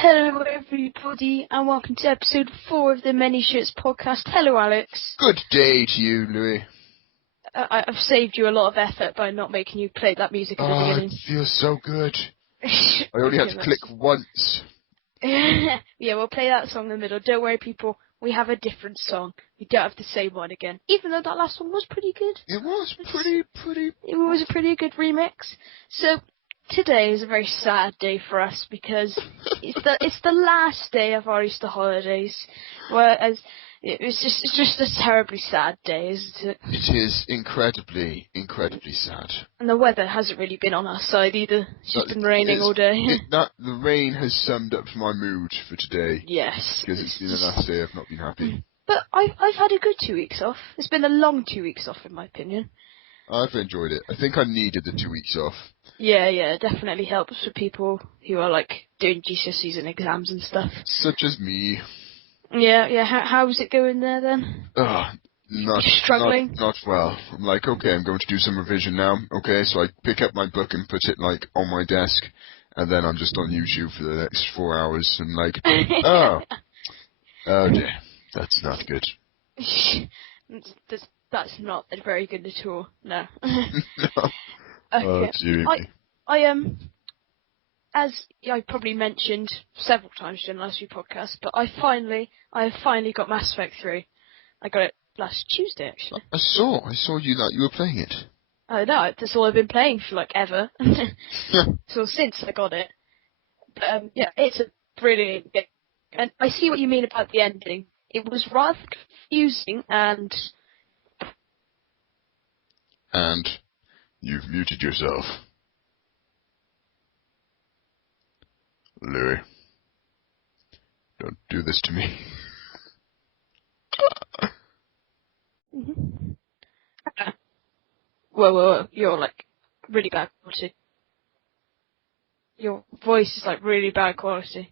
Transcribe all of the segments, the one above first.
Hello everybody and welcome to episode 4 of the ManyShirts podcast. Hello Alex. Good day to you, Louis. I've saved you a lot of effort by not making you play that music at the beginning. It feels so good. I only had to click once. Yeah, we'll play that song in the middle. Don't worry people, we have a different song. We don't have the same one again. Even though that last one was pretty good. It was pretty. It was a pretty good remix. So today is a very sad day for us because it's the last day of our Easter holidays. Whereas it's just a terribly sad day, isn't it? It is incredibly sad. And the weather hasn't really been on our side either. It's been raining all day. The rain has summed up my mood for today. Yes. Because it's been the last day I've not been happy. But I've had a good 2 weeks off. It's been a long 2 weeks off in my opinion. I've enjoyed it. I think I needed the 2 weeks off. Yeah, it definitely helps for people who are doing GCSEs and exams and stuff. Such as me. Yeah. How's it going there then? Struggling? Not well. I'm okay, I'm going to do some revision now. Okay, so I pick up my book and put it on my desk, and then I'm just on YouTube for the next 4 hours and oh dear, that's not good. That's not very good at all. No. No. Okay. As I probably mentioned several times during the last few podcasts, but I have finally got Mass Effect 3. I got it last Tuesday, actually. I saw you were playing it. Oh no, that's all I've been playing for ever. So since I got it. But it's a brilliant game. And I see what you mean about the ending. It was rather confusing and you've muted yourself. Louis, don't do this to me. Mm-hmm. Whoa, you're really bad quality. Your voice is really bad quality.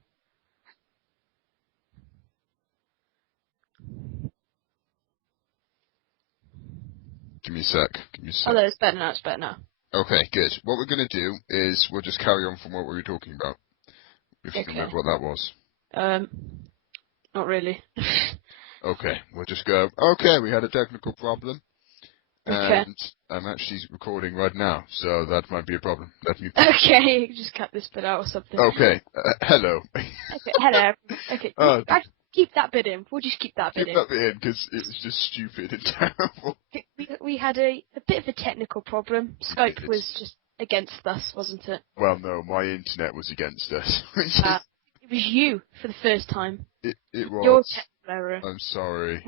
Give me a sec. Oh, no, it's better now. Okay, good. What we're going to do is we'll just carry on from what we were talking about. If you can remember what that was. Not really. Okay, we'll just go, okay, we had a technical problem. Okay. And I'm actually recording right now, so that might be a problem. Okay, just cut this bit out or something. Okay, hello. Okay, hello. Okay, keep that bit in. We'll just keep that bit in. Keep that bit in, because it was just stupid and terrible. We had a bit of a technical problem. Skype was just against us, wasn't it? Well, no, my internet was against us. It was you for the first time. It was. Your technical error. I'm sorry.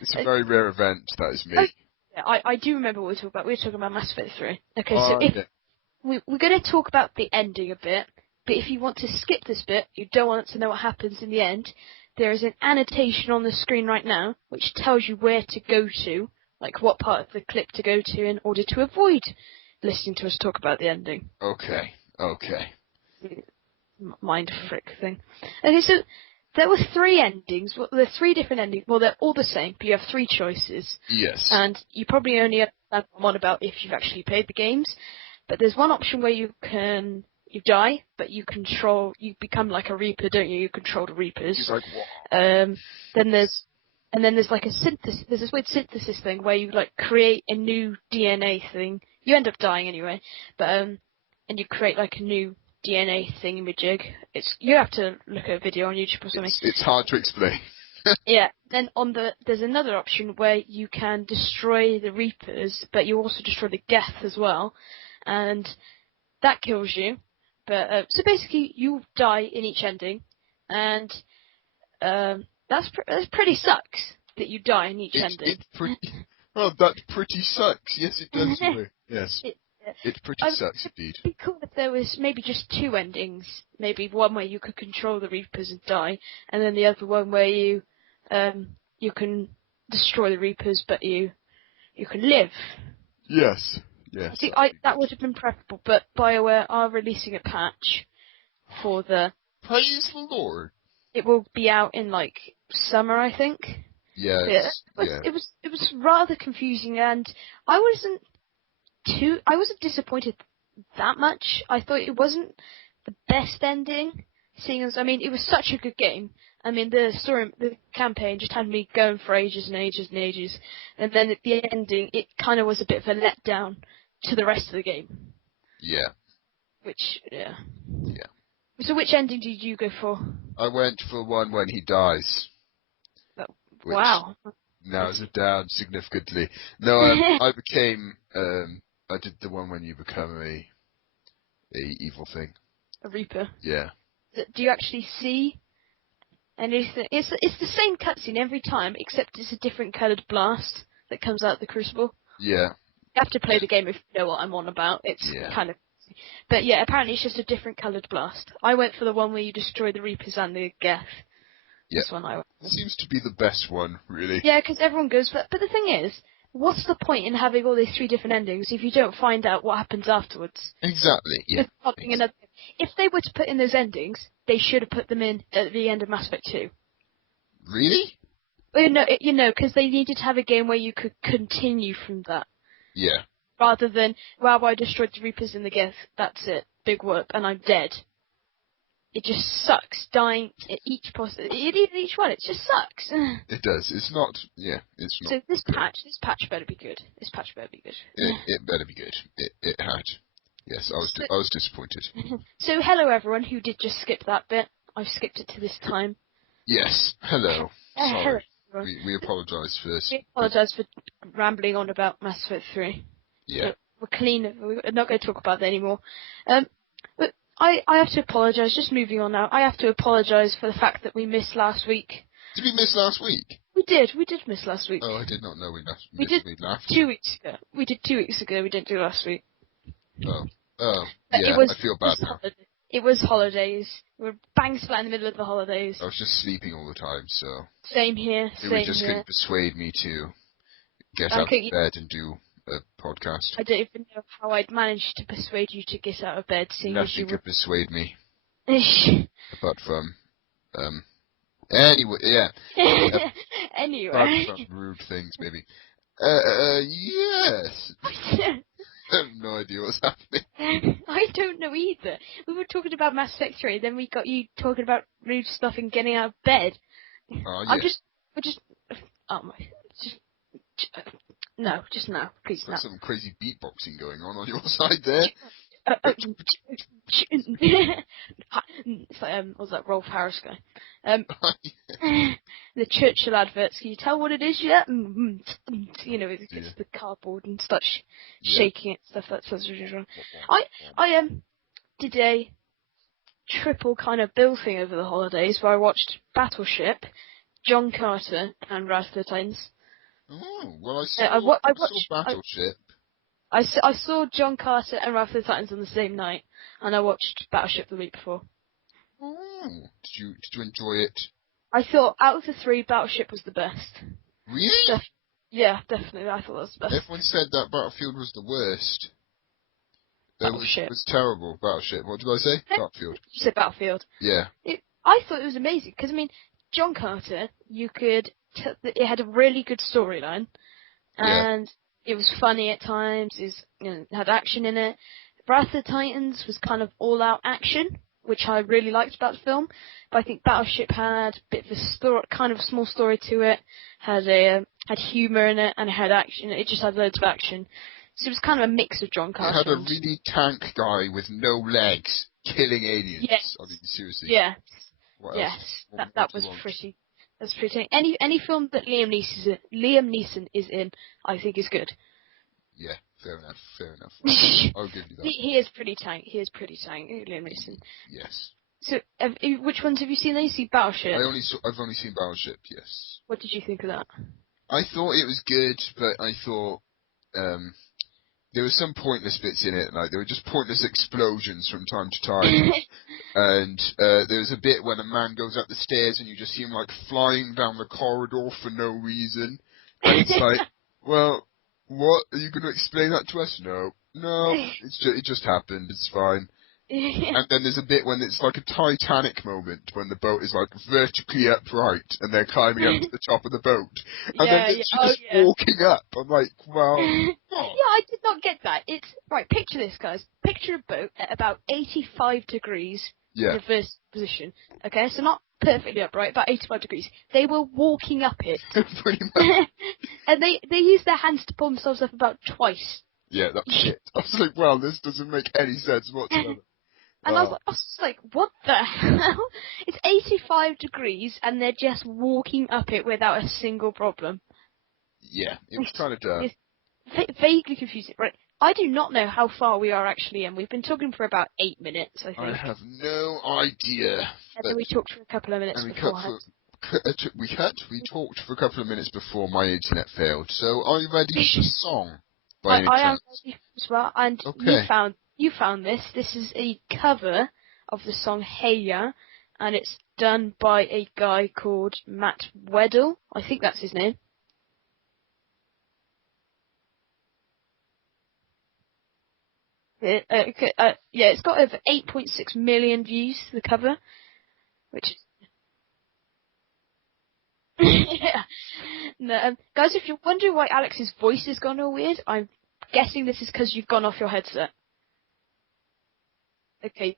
It's a very rare event, that is me. Yeah, I do remember what we were talking about. We were talking about Mass Effect 3. Okay, so we're going to talk about the ending a bit, but if you want to skip this bit, you don't want to know what happens in the end, there is an annotation on the screen right now which tells you where to go to, what part of the clip to go to in order to avoid listening to us talk about the ending. Okay. Mind frick thing. Okay, so there were 3 endings. Well, there are 3 different endings. Well, they're all the same, but you have 3 choices. Yes. And you probably only have one about if you've actually played the games. But there's one option where you die, but you become like a Reaper, don't you? You control the Reapers. He's what? Then there's a synthesis. There's this weird synthesis thing where you create a new DNA thing. You end up dying anyway, but and you create a new DNA thingamajig. You have to look at a video on YouTube or something. It's hard to explain. Yeah. Then there's another option where you can destroy the Reapers, but you also destroy the Geth as well, and that kills you. But so basically, you die in each ending, and that's pretty sucks that you die in each ending. Well, that pretty sucks. Yes, it does. Yes. It pretty sucks indeed. It'd be cool if there was maybe just 2 endings. Maybe one where you could control the Reapers and die, and then the other one where you can destroy the Reapers, but you can live. Yes. See, that would have been preferable, but BioWare are releasing a patch for the... Praise the Lord. It will be out in summer, I think. Yes. It was rather confusing, and I wasn't disappointed that much. I thought it wasn't the best ending, seeing as, I mean, it was such a good game. I mean, the campaign just had me going for ages and ages and ages. And then at the ending, it kind of was a bit of a letdown to the rest of the game. Yeah. Which, yeah. Yeah. So which ending did you go for? I went for one when he dies. Wow. Narrows it down significantly. No, I became, I did the one when you become a evil thing. A Reaper. Yeah. Do you actually see anything? It's the same cutscene every time, except it's a different coloured blast that comes out of the Crucible. Yeah. You have to play the game if you know what I'm on about. It's kind of... But yeah, apparently it's just a different coloured blast. I went for the one where you destroy the Reapers and the Geth. Yeah. This one I went for. Seems to be the best one, really. Yeah, because everyone goes... But the thing is, what's the point in having all these 3 different endings if you don't find out what happens afterwards? Exactly, yeah. If they were to put in those endings, they should have put them in at the end of Mass Effect 2. Really? Well, because they needed to have a game where you could continue from that. Yeah. Rather than, well, I destroyed the Reapers in the Geth, that's it, big whoop, and I'm dead. It just sucks, dying at each one, it just sucks. It does, it's not, it's not. So this patch better be good. This patch better be good. It better be good. It had. Yes, I was disappointed. So hello everyone who did just skip that bit. I've skipped it to this time. Yes, hello. Sorry. Hello. We apologise for this. We apologise for rambling on about Mass Effect 3. Yeah. We're clean. We're not going to talk about that anymore. But I have to apologise. Just moving on now. I have to apologise for the fact that we missed last week. Did we miss last week? We did. We did miss last week. Oh, I did not know we did left. 2 weeks ago. We did 2 weeks ago. We didn't do last week. Oh, yeah. I feel bad now. It was holidays. We were bang splat in the middle of the holidays. I was just sleeping all the time, so. Same here. They just couldn't persuade me to get out of bed and do a podcast. I don't even know how I'd managed to persuade you to get out of bed. Nothing could persuade me. Apart from, anyway, yeah. Anyway. Apart from rude things, maybe. Yes. I have no idea what's happening. I don't know either. We were talking about Mass Effect 3, then we got you talking about rude stuff and getting out of bed. Oh, yeah. No, just no, please no. There's some crazy beatboxing going on your side there. It's like, what was that Rolf Harris guy? The Churchill adverts, can you tell what it is yet? It gets the cardboard and starts shaking it, stuff that's really wrong. I did a triple kind of bill thing over the holidays where I watched Battleship, John Carter, and Wrath of the Titans. Oh, well, I watched Battleship. I saw John Carter and Wrath of the Titans on the same night, and I watched Battleship the week before. Oh, did you enjoy it? I thought out of the 3, Battleship was the best. Really? Yeah, definitely. I thought that was the best. Everyone said that Battlefield was the worst. It was terrible. Battleship. What did I say? Battlefield. You said Battlefield. Yeah. I thought it was amazing because John Carter, it had a really good storyline, and it was funny at times. It had action in it. Wrath of the Titans was kind of all-out action, which I really liked about the film. But I think Battleship had a bit of a story, kind of small story to it. Had humour in it, and it had action. It just had loads of action. So it was kind of a mix of John Carter. It had a really tank guy with no legs killing aliens. Yes. I mean, seriously. Yes. Yes. That was pretty. That's pretty. Any film that Liam Neeson is in, I think is good. Yeah, fair enough. I'll give you that. He is pretty tank. Liam Neeson. Yes. So, which ones have you seen? You see Battleship. I've only seen Battleship. Yes. What did you think of that? I thought it was good, but I thought there were some pointless bits in it. Like there were just pointless explosions from time to time. And there was a bit when a man goes up the stairs and you just see him like flying down the corridor for no reason. And it's like, well, what? Are you going to explain that to us? No, it just happened. It's fine. And then there's a bit when it's like a Titanic moment when the boat is like vertically upright and they're climbing up to the top of the boat. And then it's just walking up. I'm like, well... Yeah, I did not get that. Right, picture this, guys. Picture a boat at about 85 degrees Yeah. reverse position. Okay, so not perfectly upright, about 85 degrees. They were walking up it. Pretty much. And they used their hands to pull themselves up about twice. Yeah, that's it. I was like, well, this doesn't make any sense whatsoever. And I was just like, what the hell? It's 85 degrees and they're just walking up it without a single problem. Yeah, it was kind of dumb. It's vaguely confusing, right? I do not know how far we are actually in. We've been talking for about 8 minutes, I think. I have no idea. And then we talked for a couple of minutes beforehand. We talked for a couple of minutes before my internet failed. So, are you ready for the song? By any I am chance? ready as well, and Okay. you found this. This is a cover of the song Hey Ya, and it's done by a guy called Matt Weddle. I think that's his name. Yeah, it's got over 8.6 million views, the cover, which is... Yeah. No, guys, if you're wondering why Alex's voice has gone all weird, I'm guessing this is because you've gone off your headset. Okay.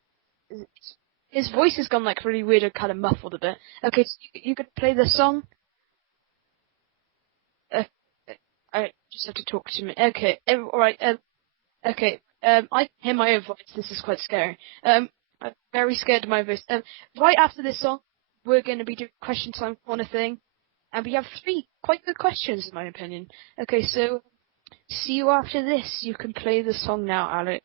His voice has gone like really weird and kind of muffled a bit. Okay, so you could play the song. I just have to talk to me. Okay, alright, okay, I can hear my own voice. This is quite scary. I'm very scared of my voice. Right after this song, we're going to be doing question time corner thing. And we have 3 quite good questions, in my opinion. Okay, so see you after this. You can play the song now, Alex.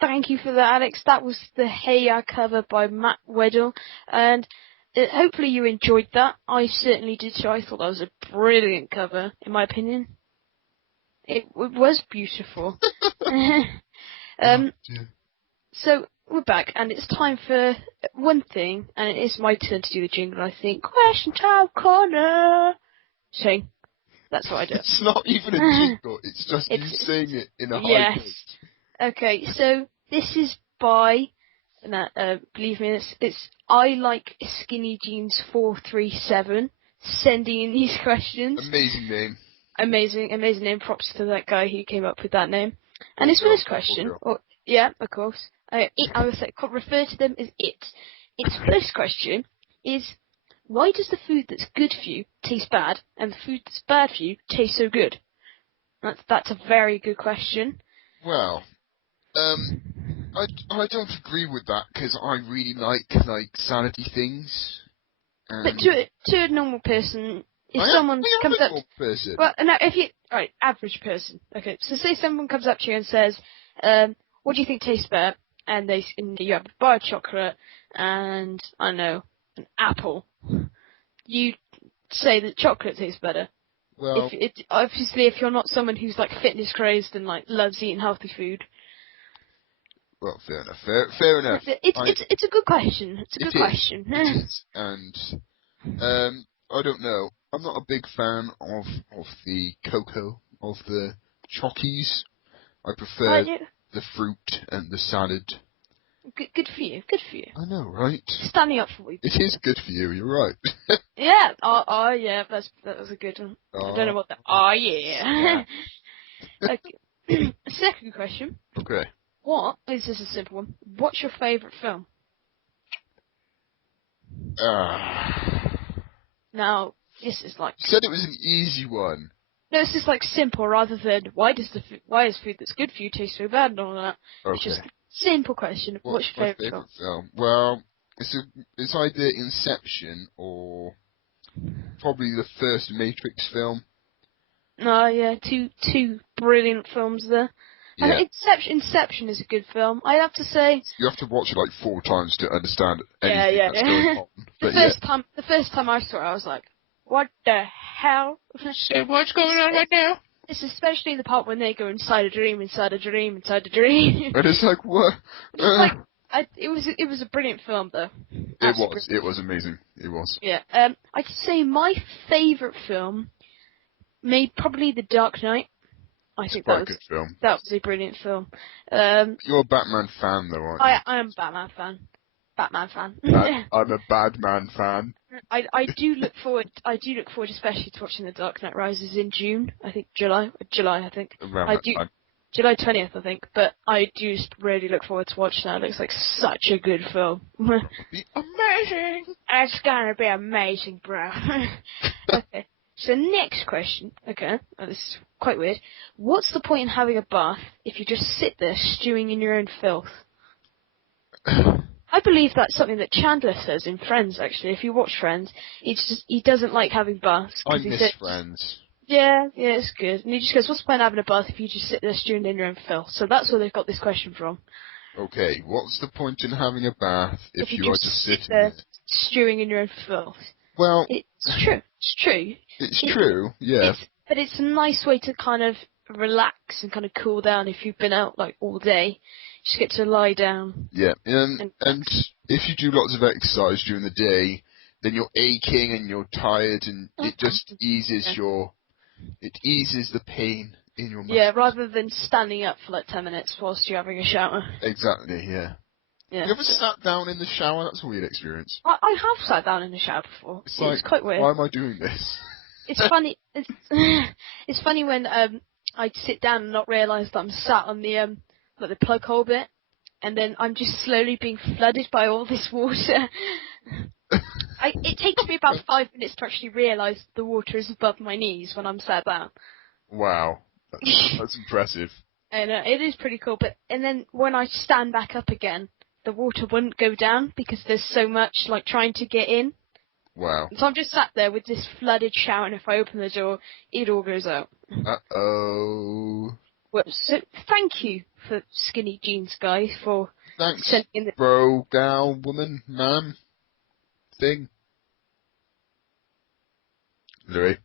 Thank you for that, Alex. That was the Hey Ya cover by Matt Weddle, and hopefully you enjoyed that. I certainly did too. I thought that was a brilliant cover, in my opinion. It was beautiful. Oh, So we're back, and it's time for one thing, and it is my turn to do the jingle, I think. Question time corner. Sing. That's what I do. It's not even a jingle. It's just you saying it in a high pitch. Okay, so this is by, believe me, it's I Like Skinny Jeans 437 sending in these questions. Amazing name. Amazing name. Props to that guy who came up with that name. And his first question, yeah, of course. I would say refer to them as it. Its first question is, why does the food that's good for you taste bad, and the food that's bad for you taste so good? That's a very good question. Well, I don't agree with that because I really like salady things. But to a normal person, if someone comes up, well, now if you average person, okay, so say someone comes up to you and says, what do you think tastes better? And you have a bar of chocolate and I don't know, an apple. You say that chocolate tastes better. Well, obviously, if you're not someone who's like fitness crazy and like loves eating healthy food. Well, fair enough. Fair enough. It's a good question. It's a good question. It is, and I don't know. I'm not a big fan of the cocoa, of the chockies. I prefer the fruit and the salad. Good for you. Good for you. I know, right? Standing up for you. It is good for you. You're right. Yeah. Yeah. That was a good one. I don't know what the. Oh yeah. Okay. Second question. Okay. This is a simple one. What's your favourite film? Now, this is like. You said it was an easy one. No, it's just like simple rather than why is food that's good for you taste so bad and all that. Okay. It's just a simple question. What's your favourite film? Well, it's either Inception or probably the first Matrix film. Oh yeah, two brilliant films there. Yeah. Inception is a good film. I have to say. You have to watch it like 4 times to understand anything that's going on. The first time I saw it, I was like, what the hell? So what's going on right now? It's especially the part when they go inside a dream, inside a dream, inside a dream. And it's like, what? It was a brilliant film, though. It was amazing. It was. Yeah. I'd say my favourite film, probably The Dark Knight. I think that was a good film. That was a brilliant film. You're a Batman fan, though, aren't you? I am a Batman fan. I'm a Badman fan. I do look forward, especially to watching The Dark Knight Rises in June. I think July, I think. Around that time. July 20th, I think. But I do really look forward to watching that. It looks like such a good film. It'll be amazing. It's gonna be amazing, bro. Okay. So next question. Okay. Oh, this is quite weird. What's the point in having a bath if you just sit there stewing in your own filth? I believe that's something that Chandler says in Friends, actually. If you watch Friends, he doesn't like having baths. I miss Friends. Yeah, it's good. And he just goes, what's the point of having a bath if you just sit there stewing in your own filth? So that's where they've got this question from. Okay, what's the point in having a bath if you are just sitting there stewing in your own filth? Well, it's true. It's true, yeah. But it's a nice way to kind of relax and kind of cool down if you've been out like all day. Just get to lie down. Yeah, and if you do lots of exercise during the day, then you're aching and you're tired, and it just eases the pain in your muscles. Yeah, rather than standing up for like 10 minutes whilst you're having a shower. Exactly, yeah. You ever sat down in the shower? That's a weird experience. I have sat down in the shower before. It's quite weird. Why am I doing this? It's funny. It's funny when I sit down and not realise that I'm sat on the the plug hole bit, and then I'm just slowly being flooded by all this water. It takes me about 5 minutes to actually realise the water is above my knees when I'm sat down. Wow, that's impressive. I know, it is pretty cool. And then when I stand back up again, the water wouldn't go down because there's so much like trying to get in. Wow. So I'm just sat there with this flooded shower, and if I open the door, it all goes out. Uh-oh. Well, so thank you for Skinny Jeans Guy for Thanks, sending the... bro, gal, woman, man, thing. Louis?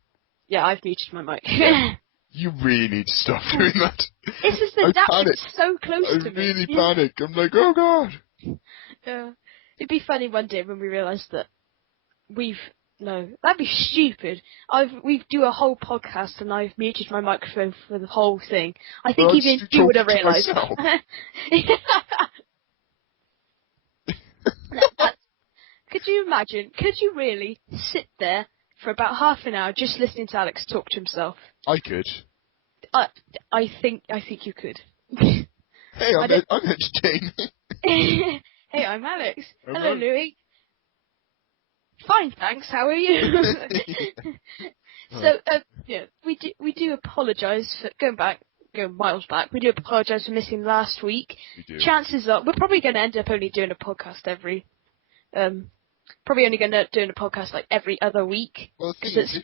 Yeah, I've muted my mic. Yeah. You really need to stop doing that. It's just the adapter's so close to me. I really panic. I'm like, oh god. It'd be funny one day when we realise that no, that'd be stupid. We do a whole podcast and I've muted my microphone for the whole thing. I think even you would have realised. Could you imagine? Could you really sit there for about half an hour just listening to Alex talk to himself? I could. I think you could. Hey, I'm entertaining. Hey, I'm Alex. Hello, Louis. Fine, thanks. How are you? So, yeah, we do apologise for going miles back. We do apologise for missing last week. We do. Chances are we're probably going to end up only doing a podcast every other week, because it's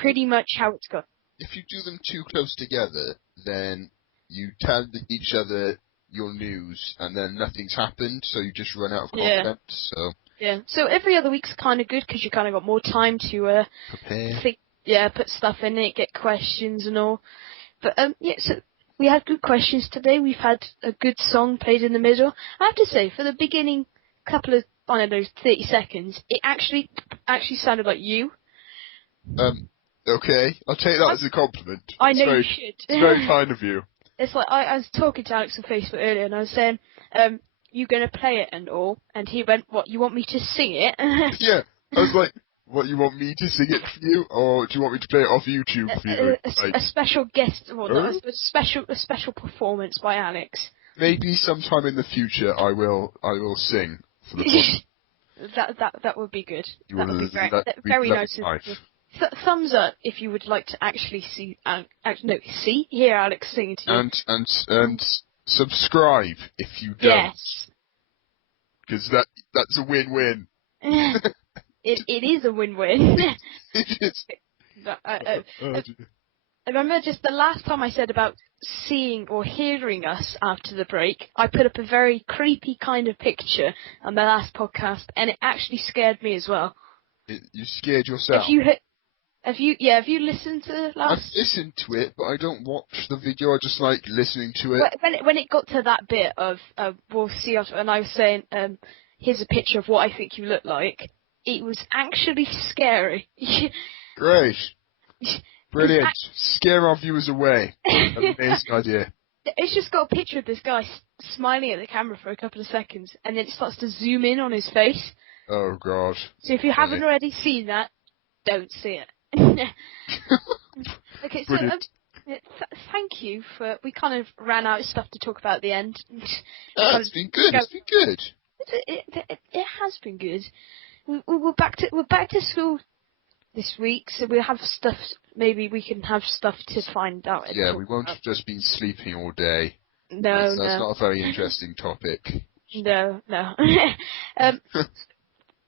pretty much how it's gone. If you do them too close together, then you tell each other your news, and then nothing's happened, so you just run out of content. Yeah. So every other week's kind of good because you kind of got more time to prepare. Put stuff in it, get questions and all. But so we had good questions today. We've had a good song played in the middle. I have to say, for the beginning couple of 30 seconds, it actually sounded like you. Okay, I'll take that as a compliment. I know you should. It's very kind of you. It's like I was talking to Alex on Facebook earlier, and I was saying, "You gonna play it and all?" And he went, "What? You want me to sing it?" Yeah, I was like, "What? You want me to sing it for you, or do you want me to play it off YouTube for you?" A special guest, a special performance by Alex. Maybe sometime in the future, I will sing for the podcast. That would be good. That would be very nice. Thumbs up if you would like to actually hear Alex singing to you. And subscribe if you don't. Yes. Because that's a win-win. It is a win-win. It is. I remember just the last time I said about seeing or hearing us after the break, I put up a very creepy kind of picture on the last podcast, and it actually scared me as well. You scared yourself? Have you listened to last? I've listened to it, but I don't watch the video. I just like listening to it. When it got to that bit of we'll see after, and I was saying, here's a picture of what I think you look like. It was actually scary. Great, brilliant. Scare our viewers away. Amazing idea. It's just got a picture of this guy smiling at the camera for a couple of seconds, and then it starts to zoom in on his face. Oh god. So if you haven't already seen that, don't see it. Okay, so thank you for. We kind of ran out of stuff to talk about at the end. It's been good. It's been good. It has been good. We're back to school this week, so we'll have stuff. Maybe we can have stuff to find out. Yeah, we won't have just been sleeping all day. No, that's not a very interesting topic. No.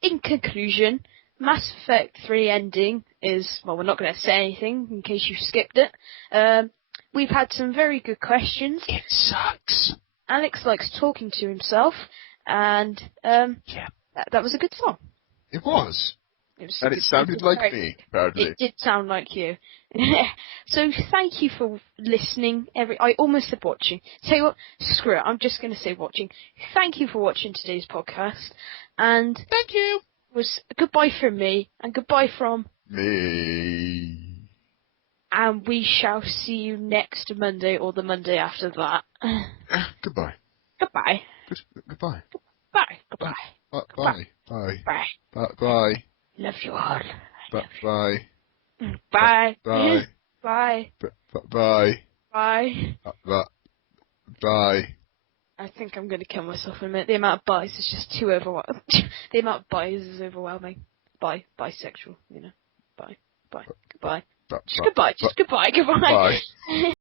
In conclusion, Mass Effect 3 ending is, well, we're not going to say anything in case you skipped it. We've had some very good questions. It sucks. Alex likes talking to himself, and that was a good song. It was. And it sounded like me, apparently. It did sound like you. So thank you for listening. I almost said watching. Tell you what, screw it, I'm just going to say watching. Thank you for watching today's podcast. And thank you. Was goodbye from me, and goodbye from me. And we shall see you next Monday or the Monday after that. Goodbye. Goodbye. Goodbye. Bye. Goodbye. Bye. Bye. Bye. Bye. Love you all. Bye. Bye. Bye. Bye. Bye. Bye. Bye. I think I'm going to kill myself in a minute. The amount of buys is just too overwhelming. The amount of buys is overwhelming. Bisexual, you know. Bye. Goodbye. Just goodbye. Goodbye. Bye.